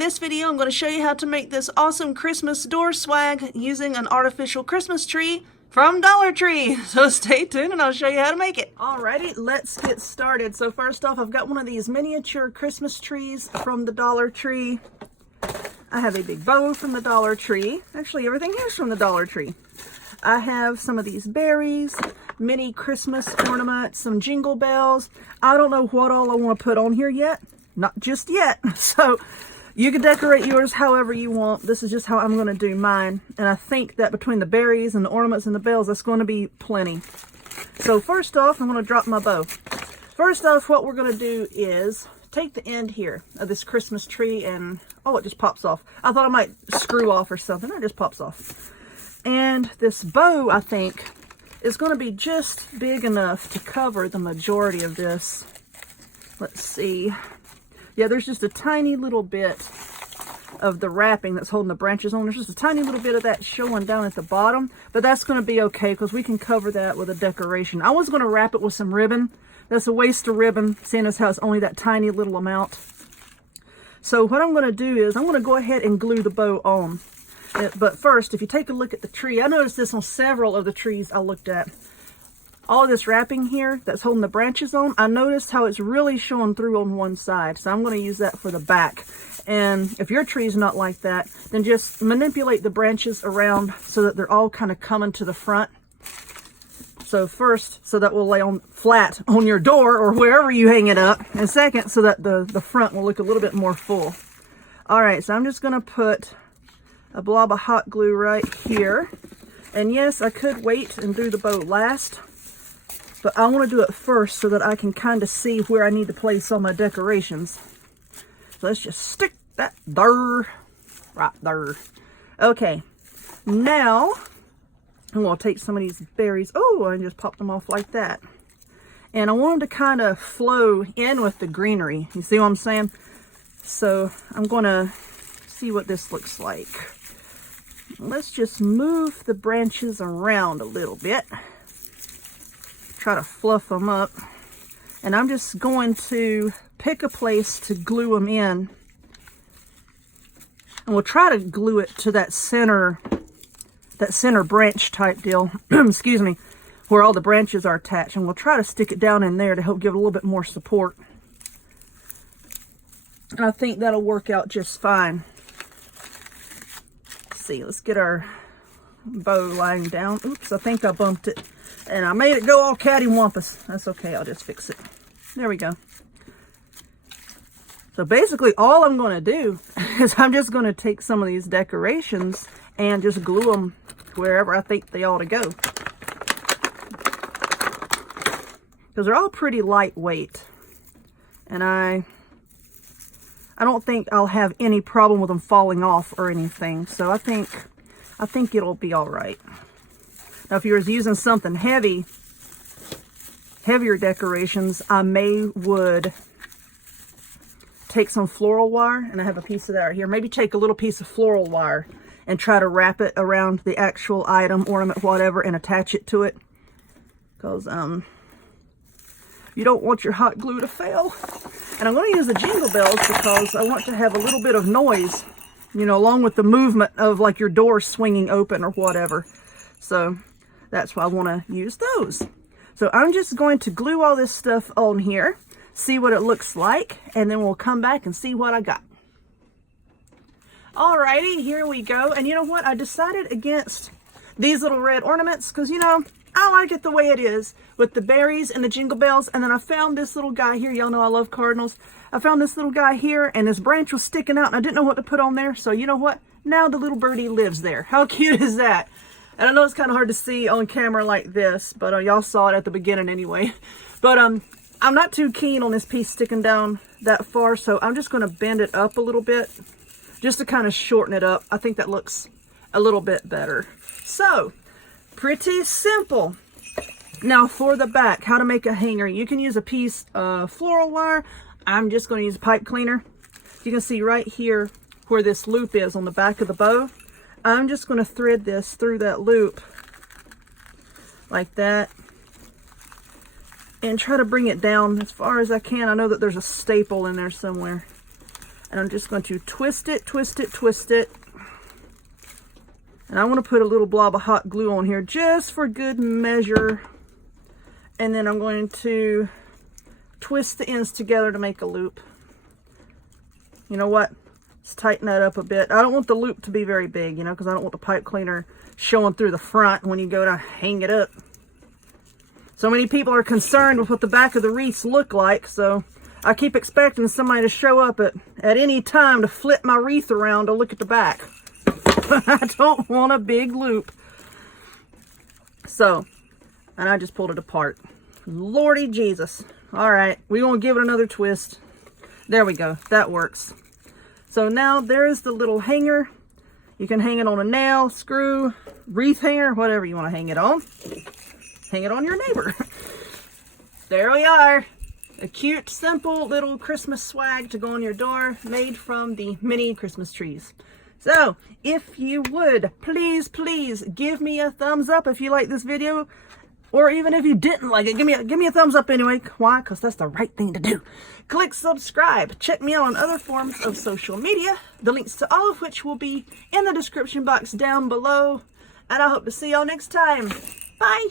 this video, I'm going to show you how to make this awesome Christmas door swag using an artificial Christmas tree from Dollar Tree. So stay tuned and I'll show you how to make it. Alrighty, let's get started. So first off, I've got one of these miniature Christmas trees from the Dollar Tree. I have a big bow from the Dollar Tree. Actually, everything here is from the Dollar Tree. I have some of these berries, mini Christmas ornaments, some jingle bells. I don't know what all I want to put on here yet. Not just yet. So you can decorate yours however you want. This is just how I'm going to do mine. And I think that between the berries and the ornaments and the bells, that's going to be plenty. So first off, I'm going to drop my bow. First off, what we're going to do is take the end here of this Christmas tree and, oh, it just pops off. I thought I might screw off or something. It just pops off. And this bow, I think, is going to be just big enough to cover the majority of this. Let's see. Yeah, there's just a tiny little bit of the wrapping that's holding the branches on. There's just a tiny little bit of that showing down at the bottom, but that's going to be okay because we can cover that with a decoration. I was going to wrap it with some ribbon. That's a waste of ribbon, seeing as how it's only that tiny little amount. So what I'm going to do is I'm going to go ahead and glue the bow on. But first, if you take a look at the tree, I noticed this on several of the trees I looked at. All this wrapping here that's holding the branches on, I noticed how it's really showing through on one side. So I'm going to use that for the back. And if your tree's not like that, then just manipulate the branches around so that they're all kind of coming to the front. So first, so that will lay on flat on your door or wherever you hang it up. And second, so that the front will look a little bit more full. All right, so I'm just going to put a blob of hot glue right here. And yes, I could wait and do the bow last, but I want to do it first so that I can kind of see where I need to place all my decorations. So let's just stick that there, right there. Okay, now I'm going to take some of these berries. Oh, and just pop them off like that. And I want them to kind of flow in with the greenery. You see what I'm saying? So I'm going to see what this looks like. Let's just move the branches around a little bit. Try to fluff them up. And I'm just going to pick a place to glue them in. And we'll try to glue it to that center branch type deal. Excuse me. Where all the branches are attached. And we'll try to stick it down in there to help give it a little bit more support. And I think that'll work out just fine. Let's get our bow lying down. Oops, I think I bumped it. And I made it go all cattywampus. That's okay, I'll just fix it. There we go. So basically all I'm going to do is I'm just going to take some of these decorations and just glue them wherever I think they ought to go. Because they're all pretty lightweight. And I don't think I'll have any problem with them falling off or anything. So I think it'll be all right. Now, if you were using something heavier decorations, I would take some floral wire, and I have a piece of that right here. Maybe take a little piece of floral wire and try to wrap it around the actual item, ornament, whatever, and attach it to it. Because you don't want your hot glue to fail. And I'm going to use the jingle bells because I want to have a little bit of noise, you know, along with the movement of like your door swinging open or whatever. So that's why I want to use those. So I'm just going to glue all this stuff on here, see what it looks like, and then we'll come back and see what I got. Alrighty, here we go. And you know what? I decided against these little red ornaments because, you know, I like it the way it is with the berries and the jingle bells. And then I found this little guy here. Y'all know I love cardinals. I found this little guy here and this branch was sticking out and I didn't know what to put on there. So you know what? Now the little birdie lives there. How cute is that? And I know it's kind of hard to see on camera like this, but y'all saw it at the beginning anyway. But I'm not too keen on this piece sticking down that far. So I'm just going to bend it up a little bit just to kind of shorten it up. I think that looks a little bit better. So pretty simple. Now for the back, how to make a hanger. You can use a piece of floral wire. I'm just going to use a pipe cleaner. You can see right here where this loop is on the back of the bow. I'm just going to thread this through that loop like that. and try to bring it down as far as I can. I know that there's a staple in there somewhere. And I'm just going to twist it, twist it, twist it. And I want to put a little blob of hot glue on here just for good measure. And then I'm going to twist the ends together to make a loop. You know what? Let's tighten that up a bit. I don't want the loop to be very big, you know, because I don't want the pipe cleaner showing through the front when you go to hang it up. So many people are concerned with what the back of the wreaths look like, so I keep expecting somebody to show up at any time to flip my wreath around to look at the back. I don't want a big loop. So, and I just pulled it apart. Lordy Jesus. All right, we're going to give it another twist. There we go. That works. So now there's the little hanger. You can hang it on a nail, screw, wreath hanger, whatever you want to hang it on. Hang it on your neighbor. There we are. A cute, simple little Christmas swag to go on your door, made from the mini Christmas trees. So, if you would, please, please give me a thumbs up if you like this video. Or even if you didn't like it, give me a thumbs up anyway. Why? Because that's the right thing to do. Click subscribe. Check me out on other forms of social media. The links to all of which will be in the description box down below. And I hope to see y'all next time. Bye.